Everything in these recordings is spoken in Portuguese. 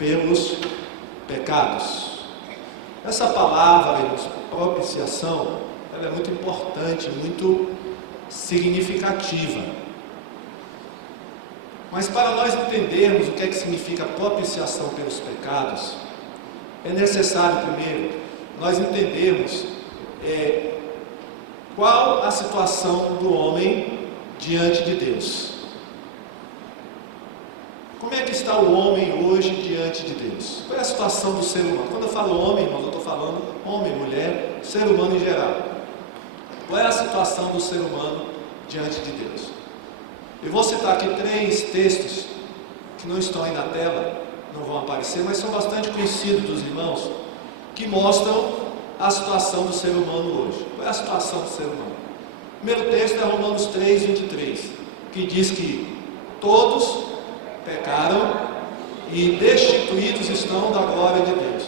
pelos pecados. Essa palavra, propiciação, ela é muito importante, muito significativa. Mas para nós entendermos o que é que significa propiciação pelos pecados, é necessário primeiro nós entendermos qual a situação do homem diante de Deus. Como é que está o homem hoje diante de Deus? Qual é a situação do ser humano? Quando eu falo homem, irmãos, eu estou falando homem, mulher, ser humano em geral. Qual é a situação do ser humano diante de Deus? Eu vou citar aqui 3 textos que não estão aí na tela, não vão aparecer, mas são bastante conhecidos dos irmãos, que mostram a situação do ser humano hoje. Qual é a situação do ser humano? O primeiro texto é Romanos 3, 23, que diz que todos pecaram e destituídos estão da glória de Deus.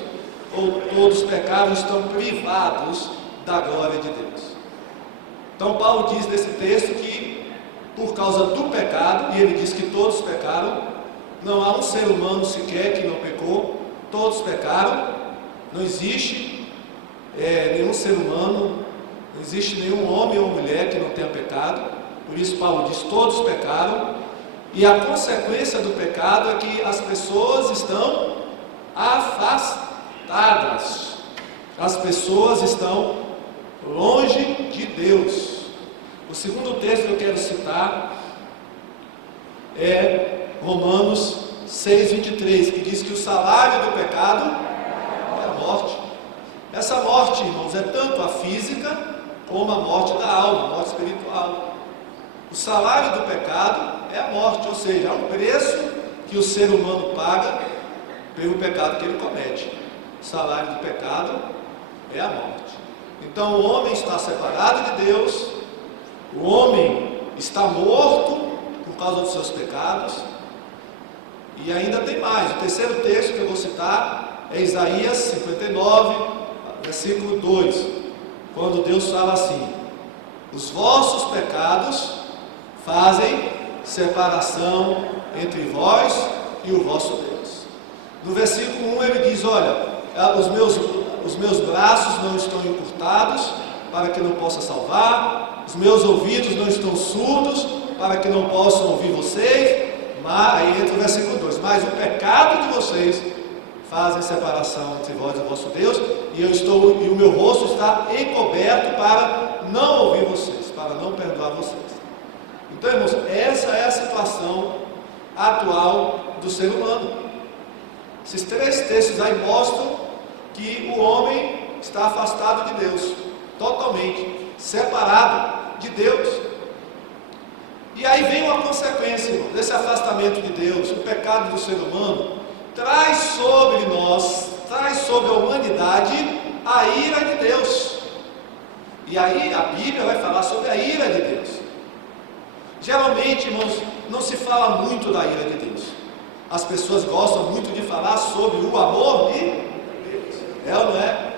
Ou todos pecaram e estão privados da glória de Deus. Então Paulo diz nesse texto que por causa do pecado, e ele diz que todos pecaram, não há um ser humano sequer que não pecou, todos pecaram, não existe nenhum ser humano, não existe nenhum homem ou mulher que não tenha pecado. Por isso Paulo diz, todos pecaram, e a consequência do pecado é que as pessoas estão afastadas, as pessoas estão longe de Deus. O segundo texto que eu quero citar é Romanos 6:23, que diz que o salário do pecado é a morte. Essa morte, irmãos, é tanto a física como a morte da alma, a morte espiritual. O salário do pecado é a morte, ou seja, é o preço que o ser humano paga pelo pecado que ele comete. O salário do pecado é a morte. Então o homem está separado de Deus, o homem está morto por causa dos seus pecados, e ainda tem mais. O terceiro texto que eu vou citar é Isaías 59, versículo 2, quando Deus fala assim: os vossos pecados fazem separação entre vós e o vosso Deus. No versículo 1 ele diz, olha, os meus braços não estão encurtados para que não possa salvar, os meus ouvidos não estão surdos para que não possam ouvir vocês. Mas, aí entra o versículo 2, mas o pecado de vocês fazem separação entre vós e o vosso Deus, e o meu rosto está encoberto para não ouvir vocês, para não perdoar vocês. Então, irmãos, essa é a situação atual do ser humano. Esses três textos aí mostram que o homem está afastado de Deus, totalmente separado de Deus. E aí vem uma consequência, irmão, desse afastamento de Deus. O pecado do ser humano traz sobre nós, traz sobre a humanidade a ira de Deus. E aí a Bíblia vai falar sobre a ira de Deus. Geralmente, irmãos, não se fala muito da ira de Deus. As pessoas gostam muito de falar sobre o amor de Deus. É ou não é?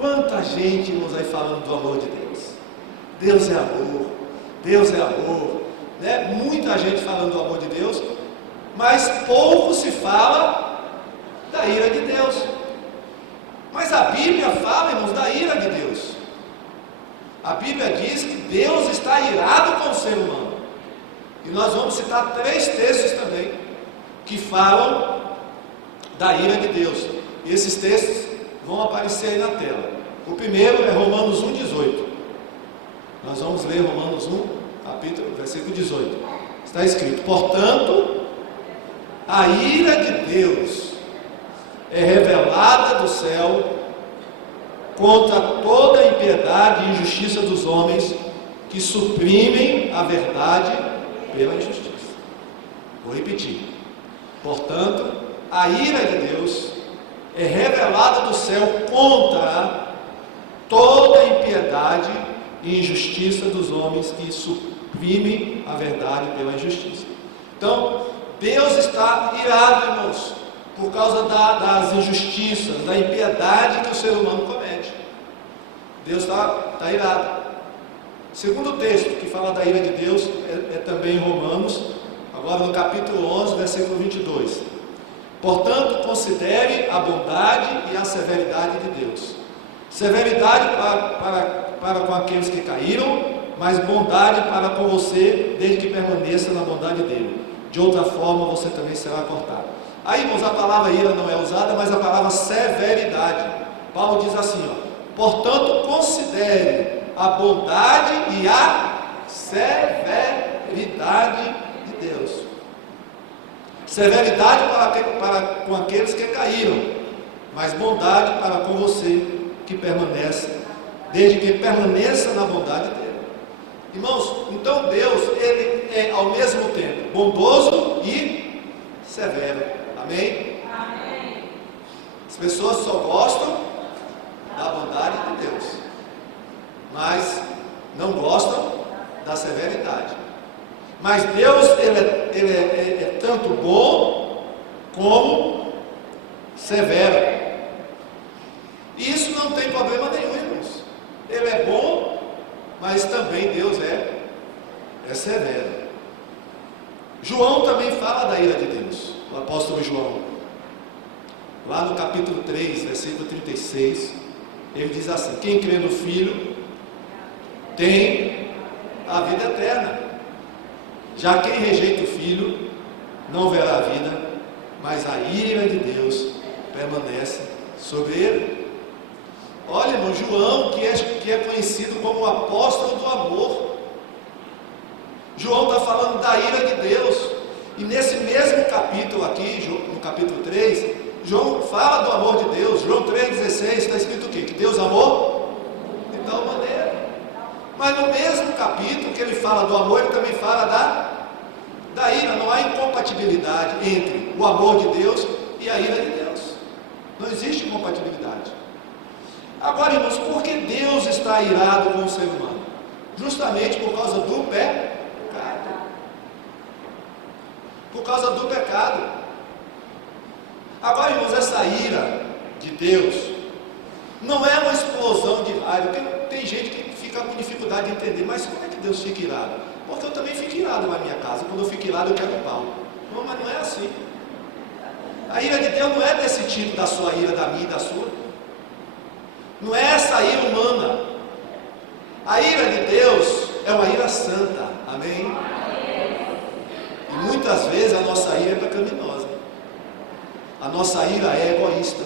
Quanta gente, irmãos, aí falando do amor de Deus. Deus é amor, Deus é amor, né? Muita gente falando do amor de Deus, mas pouco se fala da ira de Deus. Mas a Bíblia fala, irmãos, da ira de Deus. A Bíblia diz que Deus está irado com o ser humano. E nós vamos citar três textos também que falam da ira de Deus. E esses textos vão aparecer aí na tela. O primeiro é Romanos 1,18. Nós vamos ler Romanos 1, versículo 18. Está escrito: portanto, a ira de Deus é revelada do céu contra toda a impiedade e injustiça dos homens que suprimem a verdade pela injustiça. Vou repetir. Portanto, a ira de Deus é revelada do céu contra toda a impiedade e injustiça dos homens que suprimem a verdade pela injustiça. Então, Deus está irado, irmãos, por causa das injustiças, da impiedade que o ser humano comete. Deus está irado. Segundo texto que fala da ira de Deus é também em Romanos, agora no capítulo 11, versículo 22. Portanto, considere a bondade e a severidade de Deus. Severidade para com aqueles que caíram, mas bondade para com você, desde que permaneça na bondade dele. De outra forma, você também será cortado. Aí, irmãos, a palavra ira não é usada, mas a palavra severidade. Paulo diz assim, portanto, considere a bondade e a severidade de Deus. Severidade para com aqueles que caíram, mas bondade para com você que permanece, desde que permaneça na bondade dele. Irmãos, então Deus, ele é ao mesmo tempo bondoso e severo. Amém? Amém. As pessoas só gostam da bondade de Deus, mas não gostam da severidade. Mas Deus, ele é é tanto bom como severo. E isso não tem problema nenhum, irmãos. Ele é bom, mas também Deus é severo. João também fala da ira de Deus, o apóstolo João. Lá no capítulo 3, versículo 36, ele diz assim: quem crê no Filho tem a vida eterna. Já quem rejeita o Filho não verá a vida, mas a ira de Deus permanece sobre ele. Olha, irmão, João, que é conhecido como o apóstolo do amor, João está falando da ira de Deus. E nesse mesmo capítulo aqui, no capítulo 3, João fala do amor de Deus. João 3,16 está escrito o quê? Que Deus amou de tal maneira. Mas no mesmo capítulo que ele fala do amor, ele também fala da ira. Não há incompatibilidade entre o amor de Deus e a ira de Deus. Não existe incompatibilidade. Agora, irmãos, por que Deus está irado com o ser humano? Justamente por causa do pecado. Por causa do pecado. Agora, irmãos, essa ira de Deus não é uma explosão de raiva, porque tem gente que fica com dificuldade de entender, mas como é que Deus fica irado? Porque eu também fico irado na minha casa, quando eu fico irado eu quero pau. Não, mas não é assim. A ira de Deus não é desse tipo, da sua ira, da minha e da sua. Não é essa ira humana. A ira de Deus é uma ira santa, amém? E muitas vezes a nossa ira é pecaminosa. A nossa ira é egoísta.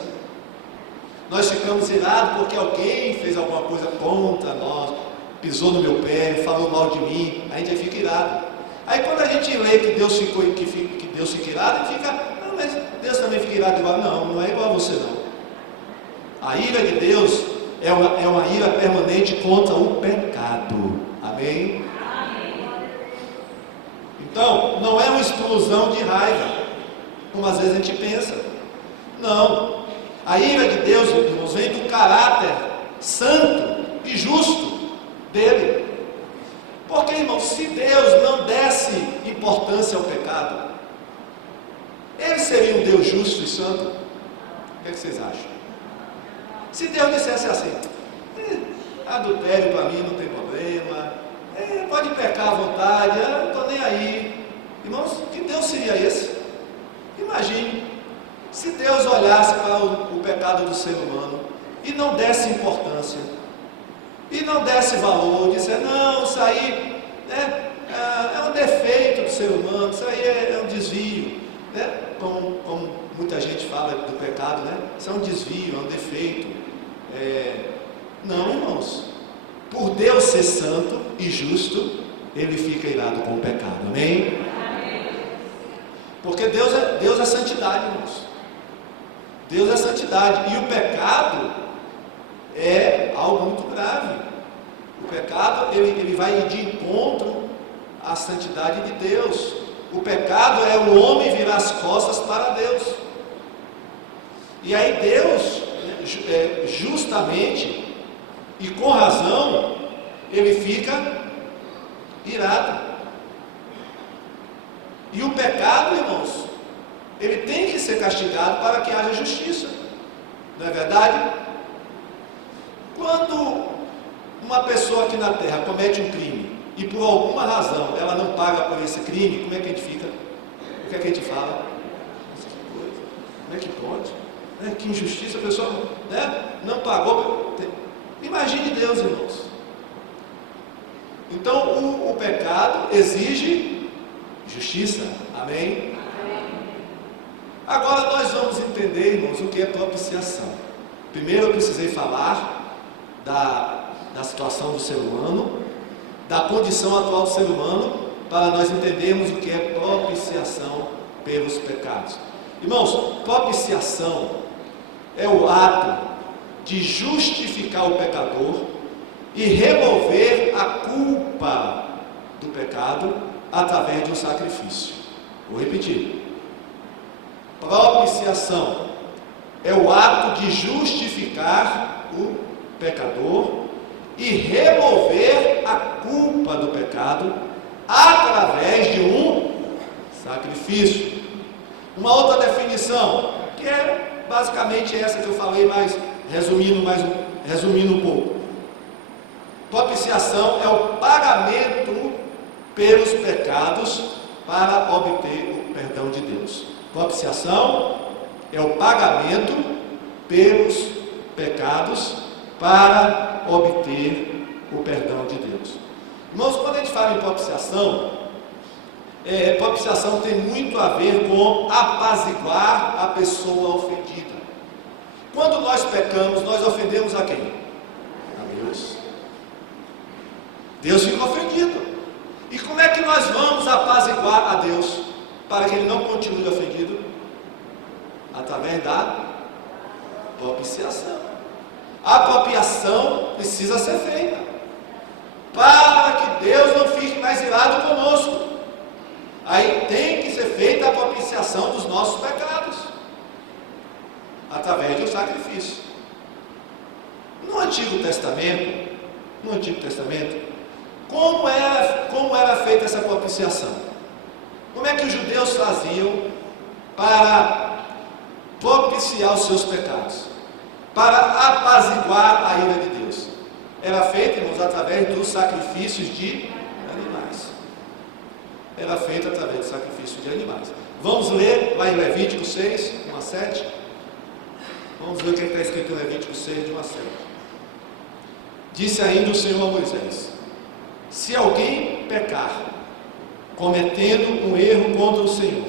Nós ficamos irados porque alguém fez alguma coisa contra nós, pisou no meu pé, falou mal de mim, a gente fica irado. Aí quando a gente lê que Deus fica irado, a gente fica, não, mas Deus também fica irado igual. Não, não é igual a você não. A ira de Deus é uma ira permanente contra o pecado. Amém? Então, não é uma explosão de raiva, como às vezes a gente pensa. Não. A ira de Deus, irmãos, vem do caráter santo e justo dele. Porque, irmãos, se Deus não desse importância ao pecado, ele seria um Deus justo e santo? O que é que vocês acham? Se Deus dissesse assim, adultério para mim não tem problema, pode pecar à vontade, eu não estou nem aí. Irmãos, que Deus seria esse? Imagine, se Deus olhasse para o pecado do ser humano e não desse importância, e não desse valor, dizer, não, isso aí é um defeito do ser humano, isso aí é um desvio, né? Como muita gente fala do pecado, né? Isso é um desvio, é um defeito. Não, irmãos, por Deus ser santo e justo, ele fica irado com o pecado, amém? Porque Deus é santidade, irmãos. Deus é santidade, e o pecado é algo muito grave. O pecado, ele vai de encontro à santidade de Deus. O pecado é o homem virar as costas para Deus. E aí Deus, justamente e com razão, ele fica irado. E o pecado, irmãos, ele tem que ser castigado para que haja justiça. Não é verdade? Quando uma pessoa aqui na terra comete um crime e por alguma razão ela não paga por esse crime, como é que a gente fica? O que é que a gente fala? Como é que pode? Que injustiça, a pessoa não pagou. Imagine Deus, irmãos. Então o pecado exige justiça. Amém? Agora nós vamos entender, irmãos, o que é propiciação. Primeiro eu precisei falar da situação do ser humano, da condição atual do ser humano, para nós entendermos o que é propiciação pelos pecados. Irmãos, propiciação é o ato de justificar o pecador e remover a culpa do pecado através de um sacrifício. Vou repetir. Propiciação é o ato de justificar o pecador e remover a culpa do pecado através de um sacrifício. Uma outra definição, que é basicamente essa que eu falei, mas resumindo um pouco. Propiciação é o pagamento pelos pecados para obter o perdão de Deus. Propiciação é o pagamento pelos pecados para obter o perdão de Deus. Irmãos, quando a gente fala em propiciação, propiciação tem muito a ver com apaziguar a pessoa ofendida. Quando nós pecamos, nós ofendemos a quem? A Deus. Deus fica ofendido. E como é que nós vamos apaziguar a Deus para que Ele não continue ofendido? Através da propiciação. A propiciação precisa ser feita para que Deus não fique mais irado conosco. Aí tem que ser feita a propiciação dos nossos pecados através do sacrifício. No Antigo Testamento, como era feita essa propiciação? Como é que os judeus faziam para propiciar os seus pecados? Para apaziguar a ira de Deus? Era feito, irmãos, através dos sacrifícios de animais. Era feito através do sacrifício de animais. Vamos ler lá em Levítico 6, 1 a 7. Vamos ver o que está escrito em Levítico 6, de 1 a 7. Disse ainda o Senhor a Moisés: se alguém pecar, cometendo um erro contra o Senhor,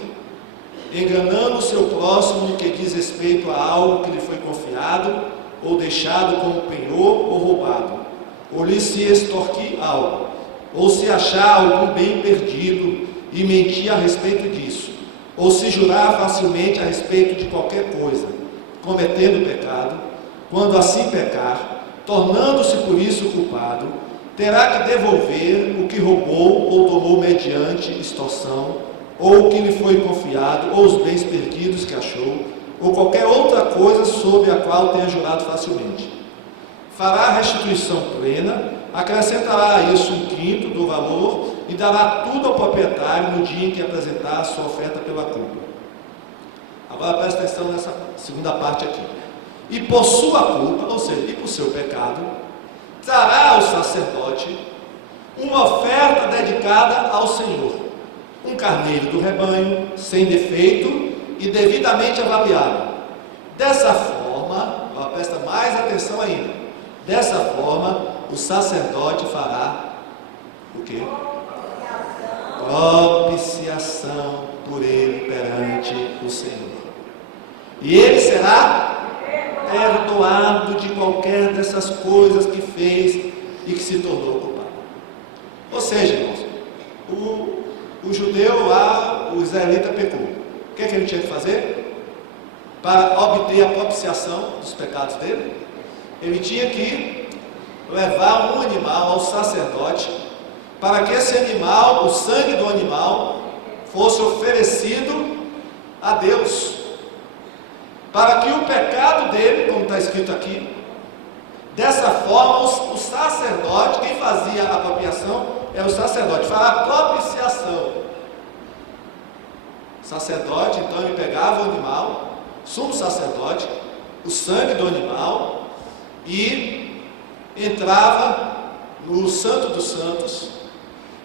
enganando o seu próximo no que diz respeito a algo que lhe foi confiado, ou deixado como penhor ou roubado, ou lhe se extorquir algo, ou se achar algum bem perdido e mentir a respeito disso, ou se jurar facilmente a respeito de qualquer coisa, cometendo pecado, quando assim pecar, tornando-se por isso culpado, terá que devolver o que roubou ou tomou mediante extorsão, ou o que lhe foi confiado, ou os bens perdidos que achou, ou qualquer outra coisa sobre a qual tenha jurado facilmente. Fará a restituição plena, acrescentará a isso 1/5 do valor e dará tudo ao proprietário no dia em que apresentar a sua oferta pela culpa. Agora presta atenção nessa segunda parte aqui. E por sua culpa, ou seja, e por seu pecado, trará ao sacerdote uma oferta dedicada ao Senhor, um carneiro do rebanho, sem defeito e devidamente avaliado. Dessa forma, presta mais atenção ainda, dessa forma o sacerdote fará o quê? Propiciação por ele perante o Senhor. E ele será perdoado de qualquer dessas coisas que fez e que se tornou culpado. Ou seja, irmãos, o judeu lá, o israelita pecou. O que é que ele tinha que fazer? Para obter a propiciação dos pecados dele, ele tinha que levar um animal ao sacerdote, para que esse animal, o sangue do animal, fosse oferecido a Deus, para que o pecado dele, como está escrito aqui, dessa forma o sacerdote, quem fazia a propiciação era o sacerdote, fará a propiciação. O sacerdote, então, ele pegava o animal, sumo sacerdote, o sangue do animal, e entrava no Santo dos Santos.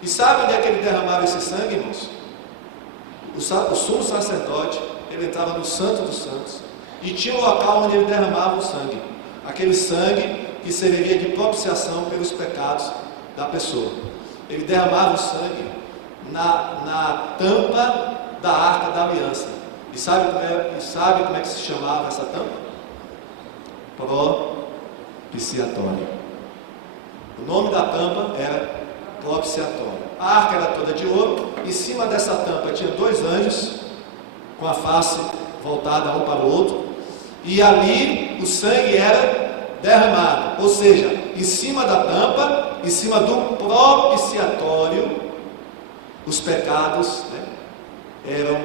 E sabe onde é que ele derramava esse sangue, irmãos? O sumo sacerdote, ele entrava no Santo dos Santos, e tinha um local onde ele derramava o sangue, aquele sangue que serviria de propiciação pelos pecados da pessoa. Ele derramava o sangue na tampa da Arca da Aliança. E sabe como é que se chamava essa tampa? Propiciatório. O nome da tampa era propiciatório. A arca era toda de ouro. Em cima dessa tampa tinha 2 anjos com a face voltada um para o outro, e ali o sangue era derramado, ou seja, em cima da tampa, em cima do propiciatório, os pecados, eram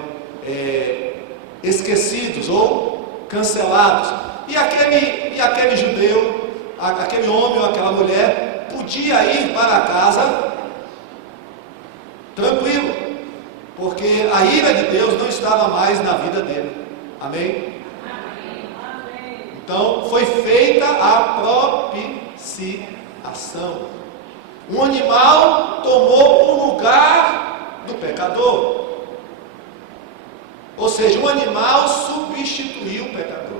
esquecidos ou cancelados, e aquele judeu, aquele homem ou aquela mulher podia ir para casa tranquilo, porque a ira de Deus não estava mais na vida dele. Amém? Então foi feita a propiciação. Um animal tomou o lugar do pecador. Ou seja, um animal substituiu o pecador.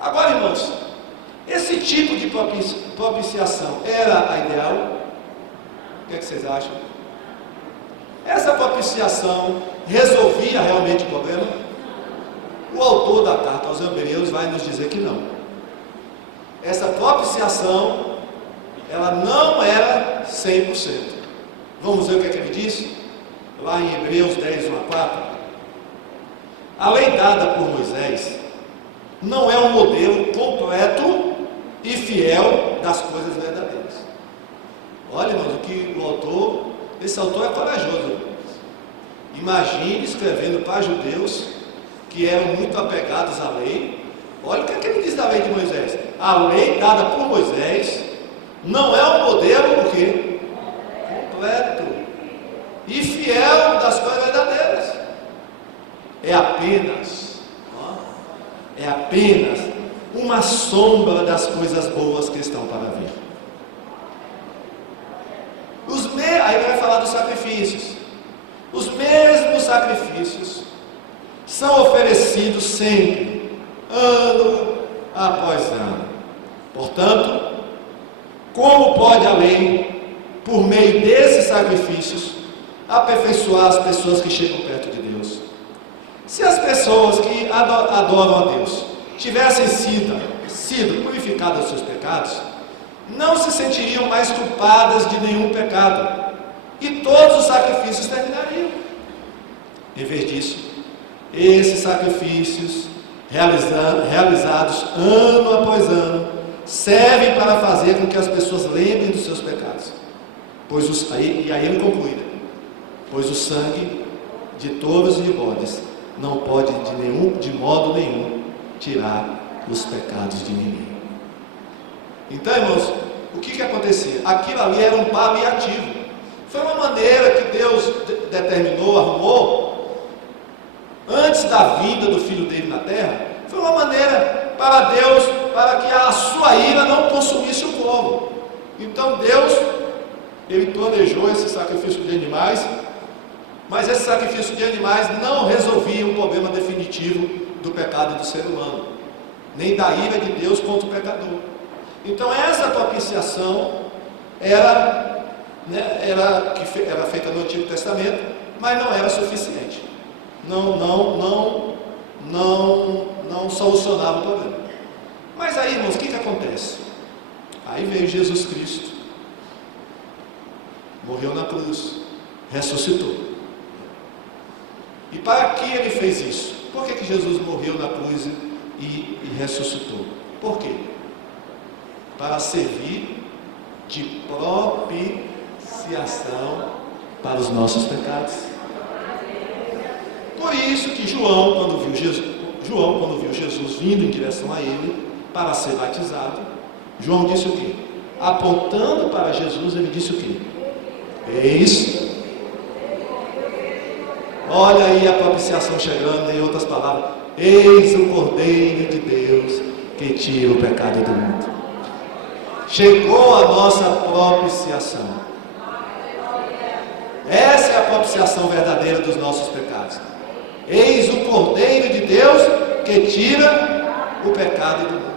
Agora, irmãos, esse tipo de propiciação era a ideal? O que é que vocês acham? Essa propiciação resolvia realmente o problema? O autor da carta aos Hebreus vai nos dizer que não. Essa propiciação, ela não era 100%. Vamos ver o que é que ele diz? Lá em Hebreus 10, 1 a 4. A lei dada por Moisés não é um modelo completo e fiel das coisas verdadeiras. Olha, irmãos, o que esse autor é corajoso. Imagine escrevendo para judeus que eram muito apegados à lei. Olha o que é que ele diz da lei de Moisés. A lei dada por Moisés não é um modelo o quê? Completo e fiel das coisas verdadeiras. É apenas uma sombra das coisas boas que estão para vir. Aí vai falar dos sacrifícios. Os mesmos sacrifícios são oferecidos sempre, ano após ano. Portanto, como pode a lei, por meio desses sacrifícios, aperfeiçoar as pessoas que chegam perto de Deus? Se as pessoas que adoram a Deus tivessem sido purificadas dos seus pecados, não se sentiriam mais culpadas de nenhum pecado, e todos os sacrifícios terminariam. Em vez disso, esses sacrifícios, realizados ano após ano, servem para fazer com que as pessoas lembrem dos seus pecados. E aí ele conclui: pois o sangue de touros e de bodes não pode de modo nenhum tirar os pecados de ninguém. Então, irmãos, o que acontecia? Aquilo ali era um paliativo. Foi uma maneira que Deus determinou, arrumou, antes da vinda do Filho dele na terra. Foi uma maneira para Deus, para que a sua ira não consumisse o povo. Então Deus, ele planejou esse sacrifício de animais, mas esse sacrifício de animais não resolvia o problema definitivo do pecado do ser humano, nem da ira de Deus contra o pecador. Então essa propiciação era feita no Antigo Testamento, mas não era suficiente. Não solucionava o problema. Mas aí, irmãos, o que acontece? Aí veio Jesus Cristo, morreu na cruz, ressuscitou. E para que ele fez isso? Por que Jesus morreu na cruz e ressuscitou? Por quê? Para servir de propiciação para os nossos pecados. Por isso que João, quando viu Jesus vindo em direção a ele para ser batizado, João disse o quê? Apontando para Jesus, ele disse o quê? Eis, olha aí a propiciação chegando, em outras palavras, eis o Cordeiro de Deus que tira o pecado do mundo. Chegou a nossa propiciação. Essa é a propiciação verdadeira dos nossos pecados. Eis o Cordeiro de Deus que tira o pecado do mundo.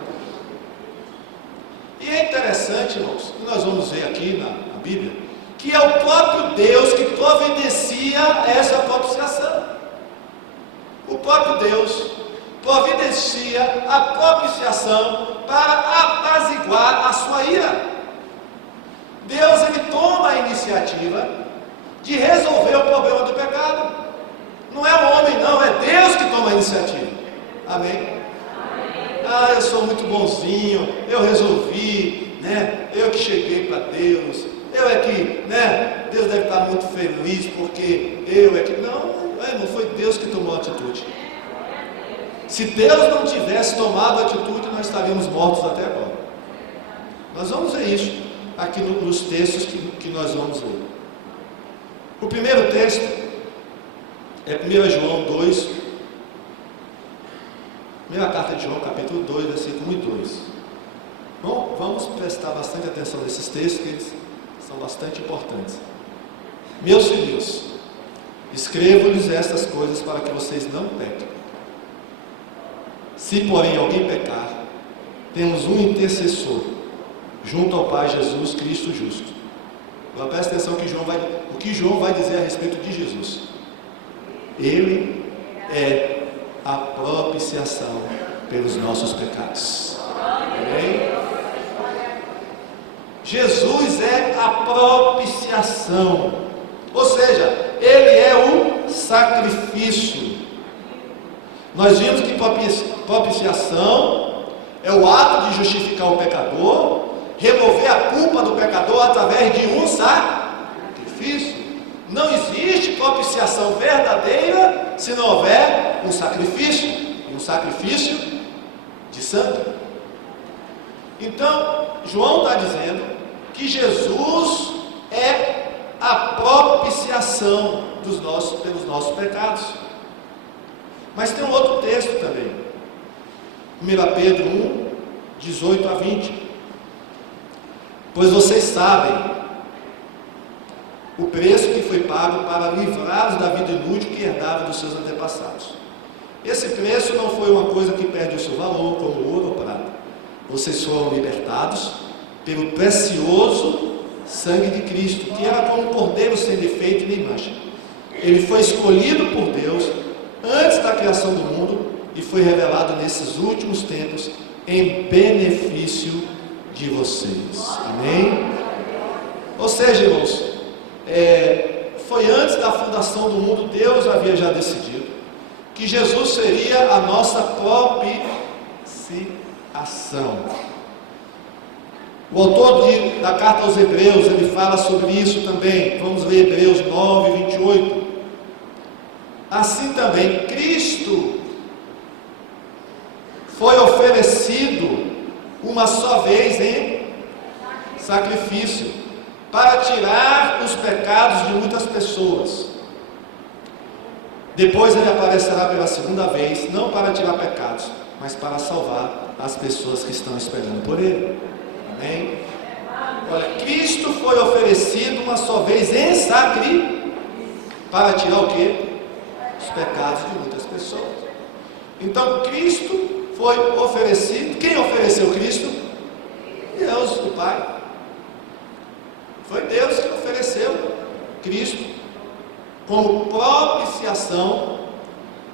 E é interessante, irmãos, que nós vamos ver aqui na Bíblia, que é o próprio Deus que providencia essa propiciação. O próprio Deus providencia a propiciação para apaziguar a sua ira. Deus, ele toma a iniciativa de resolver o problema do pecado. Não é o homem não, é Deus que toma a iniciativa. Amém? Eu sou muito bonzinho, eu resolvi, eu que cheguei para Deus, eu é que, Deus deve estar muito feliz porque eu é que, não foi Deus que tomou a atitude. Se Deus não tivesse tomado a atitude, nós estaríamos mortos até agora. Nós vamos ver isso aqui nos textos que nós vamos ler. O primeiro texto É 1 João 2, primeira carta de João, capítulo 2, versículo 1 e 2. Bom, vamos prestar bastante atenção nesses textos, que eles são bastante importantes. Meus filhos, escrevo-lhes estas coisas para que vocês não pequem. Se, porém, alguém pecar, temos um intercessor junto ao Pai, Jesus Cristo justo. Agora presta atenção o que João vai dizer a respeito de Jesus. Ele é a propiciação pelos nossos pecados. Amém? Jesus é a propiciação, ou seja, Ele é o sacrifício. Nós vimos que propiciação é o ato de justificar o pecador, remover a culpa do pecador através de um sacrifício. Não existe propiciação verdadeira se não houver um sacrifício, e um sacrifício de sangue. Então, João está dizendo que Jesus é a propiciação pelos nossos pecados. Mas tem um outro texto também, 1 Pedro 1, 18 a 20. Pois vocês sabem o preço que foi pago para livrá-los da vida inútil que herdaram dos seus antepassados. Esse preço não foi uma coisa que perde o seu valor, como ouro ou prata. Vocês foram libertados pelo precioso sangue de Cristo, que era como um cordeiro sem defeito nem mancha. Ele foi escolhido por Deus antes da criação do mundo e foi revelado nesses últimos tempos em benefício de vocês. Amém? Ou seja, irmãos, foi antes da fundação do mundo, Deus havia já decidido que Jesus seria a nossa propiciação. O autor da carta aos Hebreus, ele fala sobre isso também. Vamos ler Hebreus 9, 28. Assim também, Cristo foi oferecido uma só vez em sacrifício, para tirar os pecados de muitas pessoas. Depois ele aparecerá pela segunda vez, não para tirar pecados, mas para salvar as pessoas que estão esperando por ele. Amém? Olha, Cristo foi oferecido uma só vez em sacrifício, para tirar o quê? Os pecados de muitas pessoas. Então Cristo foi oferecido. Quem ofereceu Cristo? Deus, o Pai. Foi Deus que ofereceu Cristo como propiciação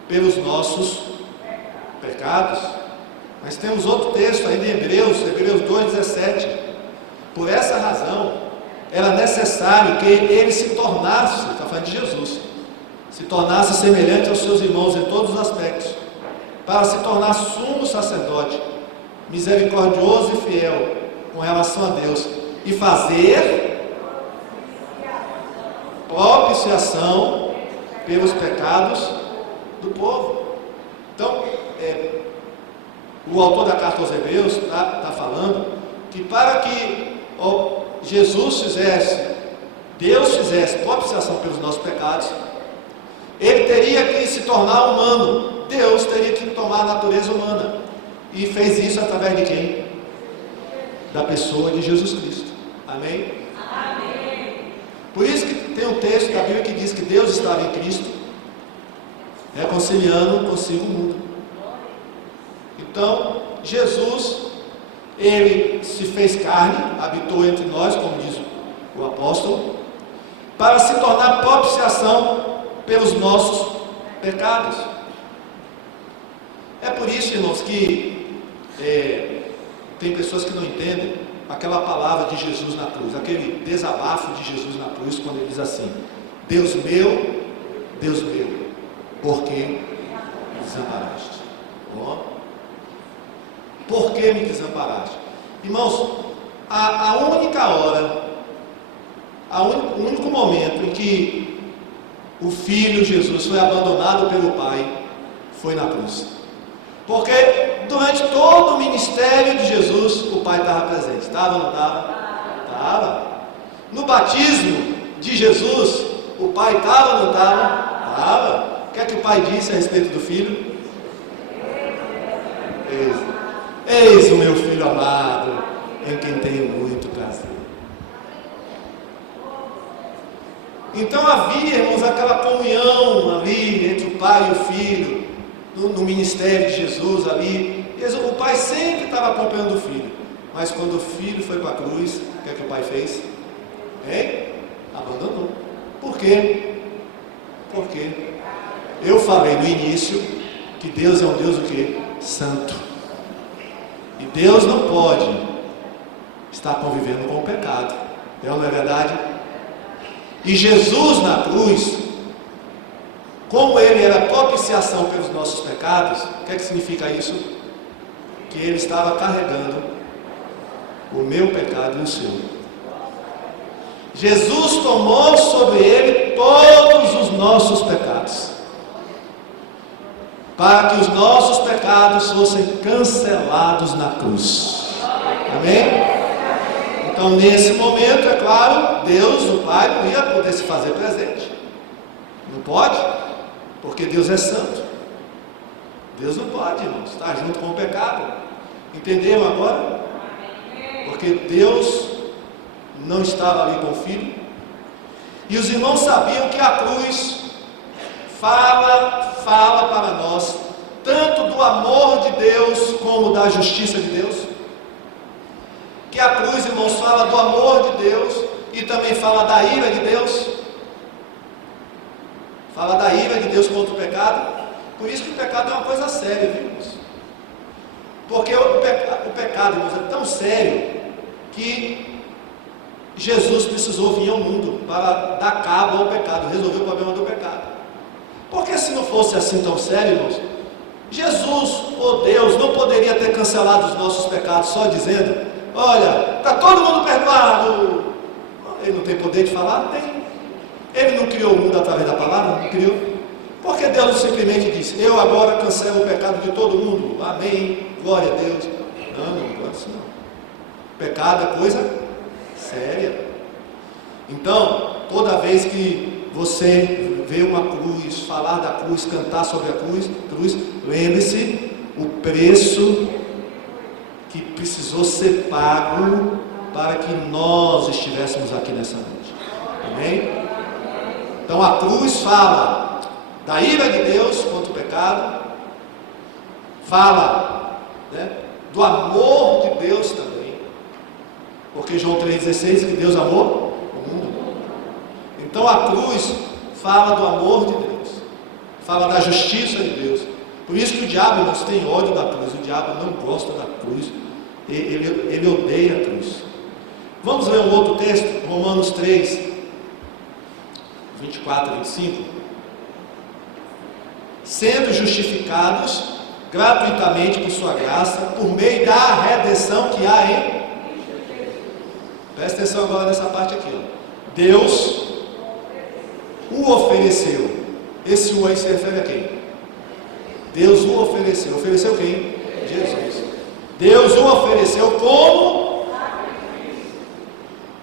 pelos nossos pecados. Mas temos outro texto ainda em Hebreus 2,17. Por essa razão, era necessário que ele se tornasse, está falando de Jesus, se tornasse semelhante aos seus irmãos em todos os aspectos, para se tornar sumo sacerdote, misericordioso e fiel com relação a Deus, e fazer propiciação pelos pecados do povo. Então, o autor da carta aos Hebreus está falando que para que Deus fizesse propiciação pelos nossos pecados, ele teria que se tornar humano. Deus teria que tomar a natureza humana, e fez isso através de quem? Da pessoa de Jesus Cristo. Amém? Amém. Por isso que tem um texto da Bíblia que diz que Deus estava em Cristo, reconciliando consigo o mundo. Então, Jesus, ele se fez carne, habitou entre nós, como diz o apóstolo, para se tornar propiciação pelos nossos pecados. É por isso, irmãos, que tem pessoas que não entendem aquela palavra de Jesus na cruz, aquele desabafo de Jesus na cruz, quando ele diz assim: Deus meu, por que me desamparaste? Por que me desamparaste? Irmãos, a única hora, o único momento em que o Filho Jesus foi abandonado pelo Pai foi na cruz. Porque durante todo o ministério de Jesus, o Pai estava presente. Estava ou não estava? Estava. No batismo de Jesus, o Pai estava ou não estava? Estava. que é que o pai disse a respeito do filho? Eis o meu filho amado, em quem tenho muito prazer. Então havia, irmãos, aquela comunhão ali entre o pai e o filho, no ministério de Jesus ali. O pai sempre estava acompanhando o filho, mas quando o filho foi para a cruz, o que é que o pai fez? Abandonou. Por quê? Porque eu falei no início que Deus é um Deus o quê? Santo. E Deus não pode estar convivendo com o pecado. Não é verdade? E Jesus na cruz, como ele era propiciação pelos nossos pecados, o que é que significa isso? Que ele estava carregando o meu pecado e o seu. Jesus tomou sobre ele todos os nossos pecados, para que os nossos pecados fossem cancelados na cruz. Amém? Então, nesse momento, é claro, Deus, o Pai, não ia poder se fazer presente. Não pode? Porque Deus é santo. Deus não pode, irmãos, estar junto com o pecado. Entenderam agora? Porque Deus não estava ali com o Filho. E os irmãos sabiam que a cruz fala para nós, tanto do amor de Deus, como da justiça de Deus. Que a cruz, irmãos, fala do amor de Deus e também fala da ira de Deus. Fala da ira de Deus contra o pecado. Por isso que o pecado é uma coisa séria, viu, irmãos? Porque o pecado, irmãos, é tão sério que Jesus precisou vir ao mundo para dar cabo ao pecado, resolver o problema do pecado. Porque se não fosse assim tão sério, irmãos, Jesus, ou Deus, não poderia ter cancelado os nossos pecados só dizendo: olha, está todo mundo perdoado. Ele não tem poder de falar? Tem. Ele não criou o mundo através da palavra? Não criou. Porque Deus simplesmente disse: eu agora cancelo o pecado de todo mundo. Amém, glória a Deus. Não pode ser não. Pecado é coisa séria. Então, toda vez que você vê uma cruz, falar da cruz, cantar sobre a cruz, lembre-se o preço que precisou ser pago para que nós estivéssemos aqui nessa noite. Amém? Então a cruz fala da ira de Deus contra o pecado, fala, né, do amor de Deus também, porque João 3,16 que Deus amou o mundo. Então a cruz fala do amor de Deus, fala da justiça de Deus. Por isso que o diabo, irmãos, tem ódio da cruz. O diabo não gosta da cruz, ele odeia a cruz. Vamos ler um outro texto, Romanos 3, 24 e 25. Sendo justificados gratuitamente por sua graça, por meio da redenção que há em... Presta atenção agora nessa parte aqui, ó. Deus o ofereceu. Esse o aí se refere a quem? Deus o ofereceu. Ofereceu quem? Jesus. Deus o ofereceu como?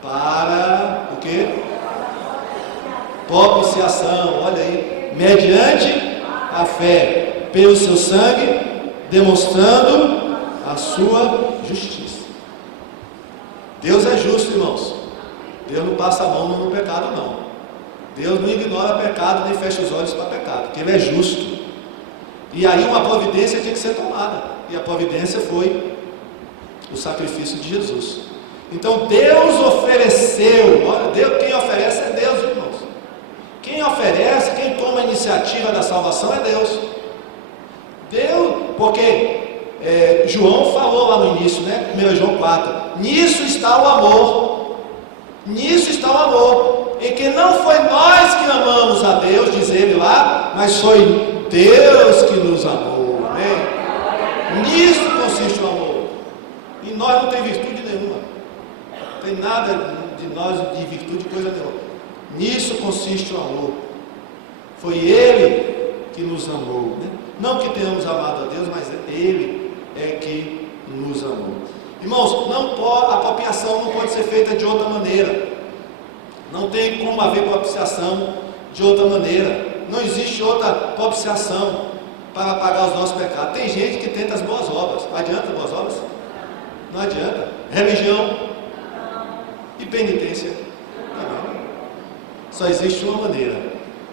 Para o quê? Propiciação. Olha aí. Mediante a fé, pelo seu sangue, demonstrando a sua justiça. Deus é justo, irmãos. Deus não passa a mão no pecado, não. Deus não ignora pecado, nem fecha os olhos para pecado, porque Ele é justo. E aí uma providência tinha que ser tomada, e a providência foi o sacrifício de Jesus. Então Deus ofereceu, olha, Deus, quem oferece é Deus, irmãos. Quem oferece, quem toma a iniciativa da salvação é Deus. Deus, porque João falou lá no início, né? 1 João 4, nisso está o amor, nisso está o amor, em que não foi nós que amamos a Deus, diz ele lá, mas foi Deus que nos amou. Amém? Nisso consiste o amor. E nós não temos virtude nenhuma, não tem nada de nós de virtude, coisa nenhuma. Nisso consiste o amor. Foi Ele que nos amou, né? Não que tenhamos amado a Deus, mas Ele é que nos amou. Irmãos, a propiciação não pode ser feita de outra maneira. Não tem como haver propiciação de outra maneira. não existe outra propiciação para pagar os nossos pecados. Tem gente que tenta as boas obras. Adianta boas obras? Não adianta. Religião e penitência também. Só existe uma maneira: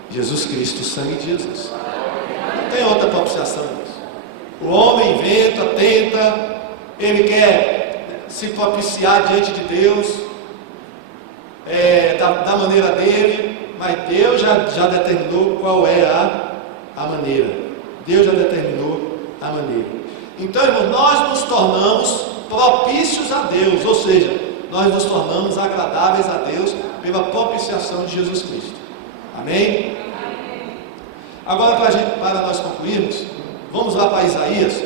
Jesus Cristo, o sangue de Jesus. Não tem outra propiciação. O homem inventa, tenta, ele quer se propiciar diante de Deus, da maneira dele, mas Deus já determinou qual é a maneira. Deus já determinou a maneira. Então, irmãos, nós nos tornamos propícios a Deus, ou seja, nós nos tornamos agradáveis a Deus pela propiciação de Jesus Cristo. Amém? Agora, para nós concluirmos, vamos lá para Isaías.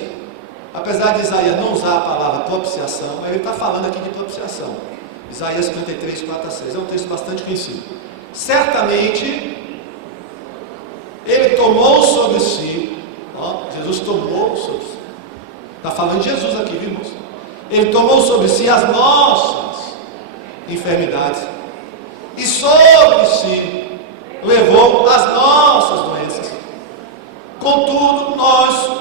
Apesar de Isaías não usar a palavra propiciação, ele está falando aqui de propiciação. Isaías 53, 4 a 6, é um texto bastante conhecido. Certamente, ele tomou sobre si, Jesus tomou sobre si, está falando de Jesus aqui, viu, irmãos? Ele tomou sobre si as nossas enfermidades e sobre si levou as nossas doenças. Contudo, nós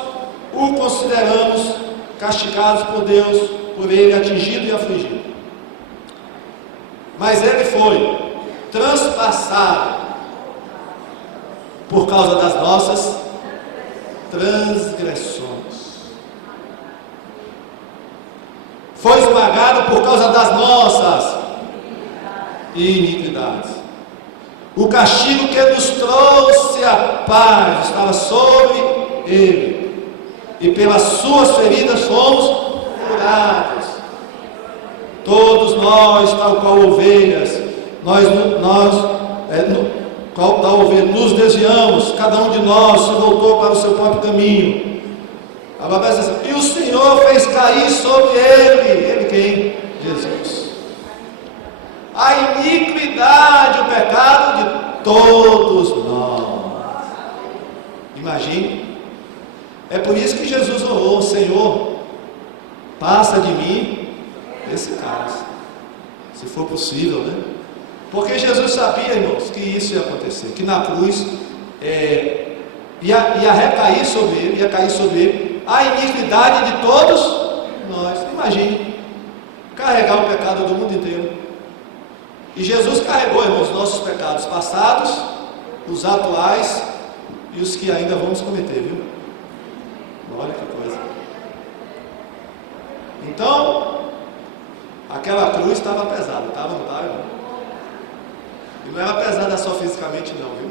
o consideramos castigados por Deus, por ele atingido e afligido. Mas ele foi transpassado por causa das nossas transgressões. Foi esmagado por causa das nossas iniquidades. O castigo que nos trouxe a paz estava sobre ele, e pelas suas feridas fomos curados. Todos nós, tal qual ovelhas, nos desviamos, cada um de nós se voltou para o seu próprio caminho. E o Senhor fez cair sobre ele quem? Jesus. A iniquidade, o pecado de todos nós. Imagine. É por isso que Jesus orou: Senhor, passa de mim esse cálice, se for possível, né? Porque Jesus sabia, irmãos, que isso ia acontecer, que na cruz ia recair sobre ele, ia cair sobre ele a iniquidade de todos nós. Imagine, carregar o pecado do mundo inteiro. E Jesus carregou, irmãos, nossos pecados passados, os atuais e os que ainda vamos cometer, viu? Olha que coisa. Então, aquela cruz estava pesada, estava, não estava, irmão? E não era pesada só fisicamente não, viu?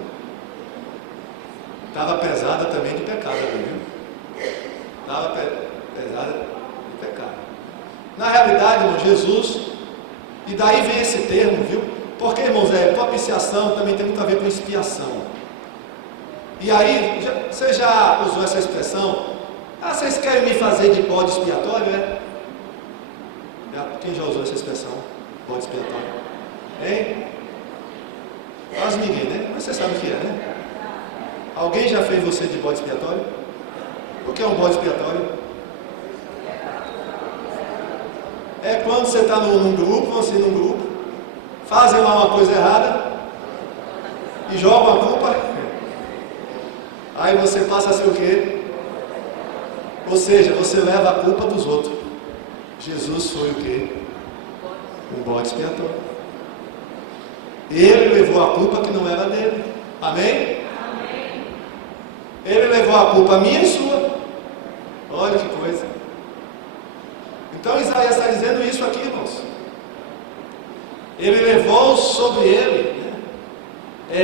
Estava pesada também de pecado, viu? Estava pesada de pecado. Na realidade, irmão, Jesus, e daí vem esse termo, viu? Porque, irmãos, propiciação também tem muito a ver com expiação. E aí, você já usou essa expressão? Vocês querem me fazer de bode expiatório, né? Quem já usou essa expressão? Bode expiatório? Hein? Quase ninguém, né? Mas você sabe o que é, né? Alguém já fez você de bode expiatório? O que é um bode expiatório? É quando você está num grupo, fazem lá uma coisa errada e jogam a culpa. Aí você passa a ser o quê? Ou seja, você leva a culpa dos outros. Jesus foi o quê? Um bode expiatório. Ele levou a culpa que não era dele. Amém? Amém. Ele levou a culpa minha e sua. Olha que coisa. Então Isaías está dizendo isso aqui, irmãos. Ele levou sobre ele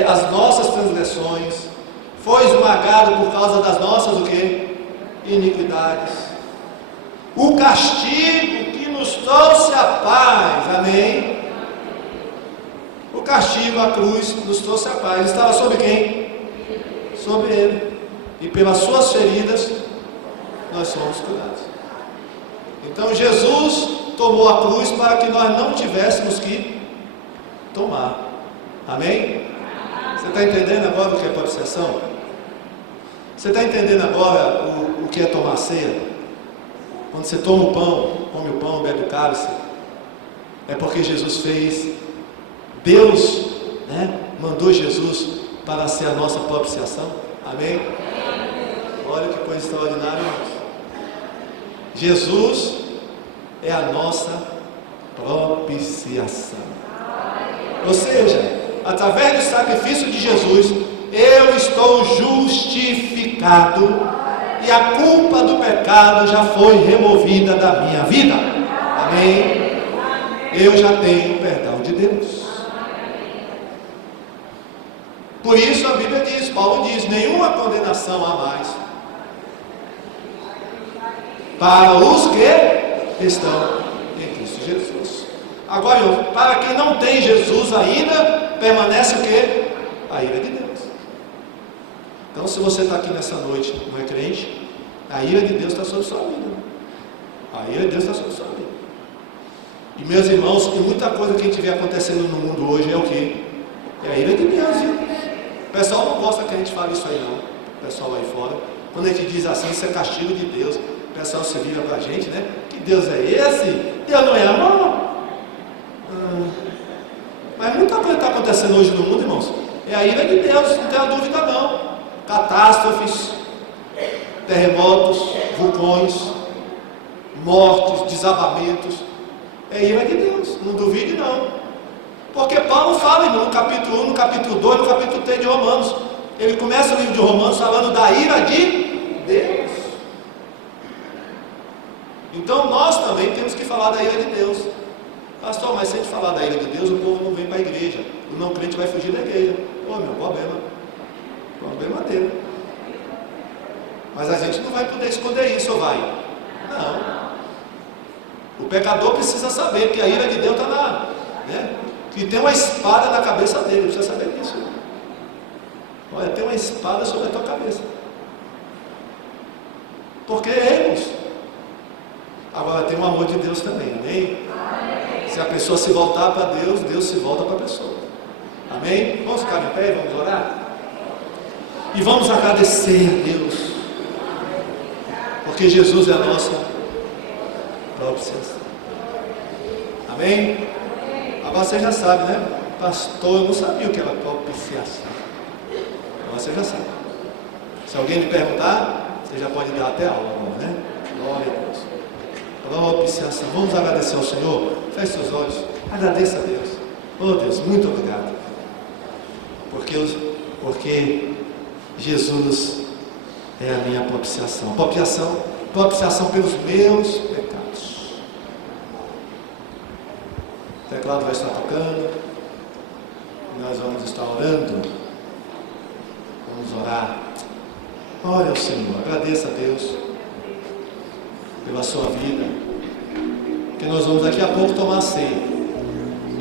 as nossas transgressões. Foi esmagado por causa das nossas o quê? Iniquidades. O castigo que nos trouxe a paz. Amém? O castigo, a cruz, nos trouxe a paz. Estava sobre quem? Sobre ele. E pelas suas feridas, nós somos curados. Então Jesus tomou a cruz para que nós não tivéssemos que tomar. Amém? Você está entendendo agora o que é propiciação? Você está entendendo agora o que é tomar ceia? Quando você toma o pão, come o pão, bebe o cálice, é porque Jesus fez. Deus, mandou Jesus para ser a nossa propiciação? Amém? Olha que coisa extraordinária, irmãos. Jesus é a nossa propiciação. Ou seja, através do sacrifício de Jesus, eu estou justificado e a culpa do pecado já foi removida da minha vida. Amém? Eu já tenho o perdão de Deus. Por isso a Bíblia diz, Paulo diz, nenhuma condenação há mais para os que estão em Cristo Jesus. Agora, para quem não tem Jesus ainda, permanece o quê? A ira de Deus. Então, se você está aqui nessa noite, não é crente, a ira de Deus está sobre sua vida. A ira de Deus está sobre sua vida. E meus irmãos, tem muita coisa que a gente vê acontecendo no mundo hoje, é o quê? É a ira de Deus, hein? O pessoal não gosta que a gente fale isso aí não. O pessoal lá fora, quando a gente diz assim, isso é castigo de Deus, o pessoal se vira para a gente, né? Que Deus é esse? Deus não é amor? Mas muita coisa está acontecendo hoje no mundo, irmãos. É a ira de Deus, não tenha dúvida não. Catástrofes, terremotos, vulcões, mortes, desabamentos. É a ira de Deus, não duvide não. Porque Paulo fala, irmão, no capítulo 1, no capítulo 2, no capítulo 3 de Romanos. Ele começa o livro de Romanos falando da ira de Deus. Então nós também temos que falar da ira de Deus. Pastor, mas se a gente falar da ira de Deus, o povo não vem para a igreja. O não crente vai fugir da igreja. Pô, meu problema. Problema dele. Mas a gente não vai poder esconder isso, ou vai? Não. O pecador precisa saber que a ira de Deus está lá, né? Que tem uma espada na cabeça dele, precisa saber disso. Olha, tem uma espada sobre a tua cabeça. Porque erros. Agora tem o amor de Deus também, amém? Se a pessoa se voltar para Deus, Deus se volta para a pessoa. Amém? Vamos ficar de pé e vamos orar? E vamos agradecer a Deus. Porque Jesus é a nossa propiciação. Amém? Agora você já sabe, né? Pastor, eu não sabia o que era propiciação. Agora você já sabe. Se alguém lhe perguntar, você já pode dar até aula, né? Glória a Deus. Propiciação. Vamos agradecer ao Senhor. Feche seus olhos. Agradeça a Deus. Oh Deus, muito obrigado. Porque Jesus é a minha propiciação. Propiciação pelos meus pecados. O teclado vai estar tocando. Nós vamos estar orando. Vamos orar. Ore ao Senhor. Agradeça a Deus pela sua vida. Porque nós vamos daqui a pouco tomar a ceia.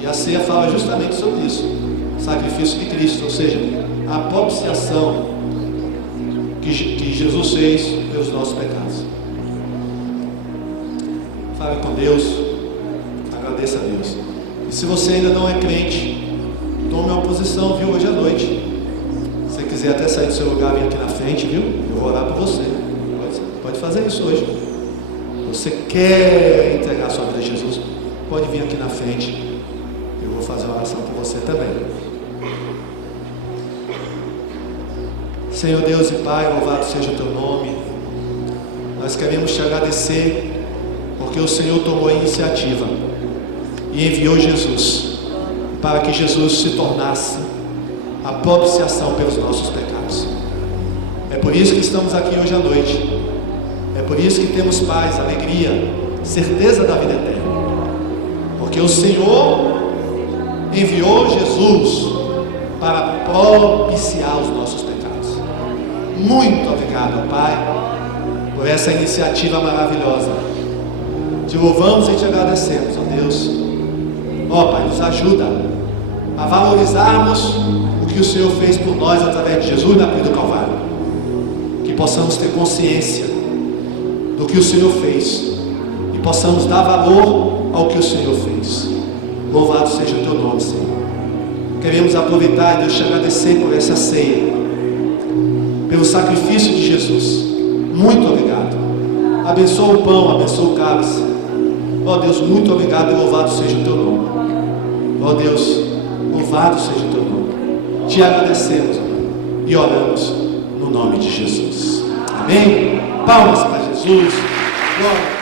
E a ceia fala justamente sobre isso. Sacrifício de Cristo, ou seja, a propiciação que Jesus fez pelos nossos pecados. Fale com Deus, agradeça a Deus. E se você ainda não é crente, tome uma posição, viu, hoje à noite. Se você quiser até sair do seu lugar, vem aqui na frente, viu? Eu vou orar por você. Pode fazer isso hoje. Você quer entregar sua vida a Jesus? Pode vir aqui na frente. Eu vou fazer uma oração por você também. Senhor Deus e Pai, louvado seja o teu nome. Nós queremos te agradecer, porque o Senhor tomou a iniciativa e enviou Jesus, para que Jesus se tornasse a propiciação pelos nossos pecados. É por isso que estamos aqui hoje à noite. É por isso que temos paz, alegria, certeza da vida eterna. Porque o Senhor enviou Jesus para propiciar os nossos pecados. Muito obrigado, Pai, por essa iniciativa maravilhosa. Te louvamos e te agradecemos, ó Deus. Ó Pai, nos ajuda a valorizarmos o que o Senhor fez por nós através de Jesus na cruz do Calvário. Que possamos ter consciência do que o Senhor fez e possamos dar valor ao que o Senhor fez. Louvado seja o teu nome, Senhor. Queremos aproveitar e Deus te agradecer por essa ceia, pelo sacrifício de Jesus. Muito obrigado. Abençoa o pão, abençoa o cálice. Ó Deus, muito obrigado e louvado seja o teu nome. Ó Deus, louvado seja o teu nome. Te agradecemos, ó Deus. e oramos no nome de Jesus. Amém? Palmas para Jesus. Glória.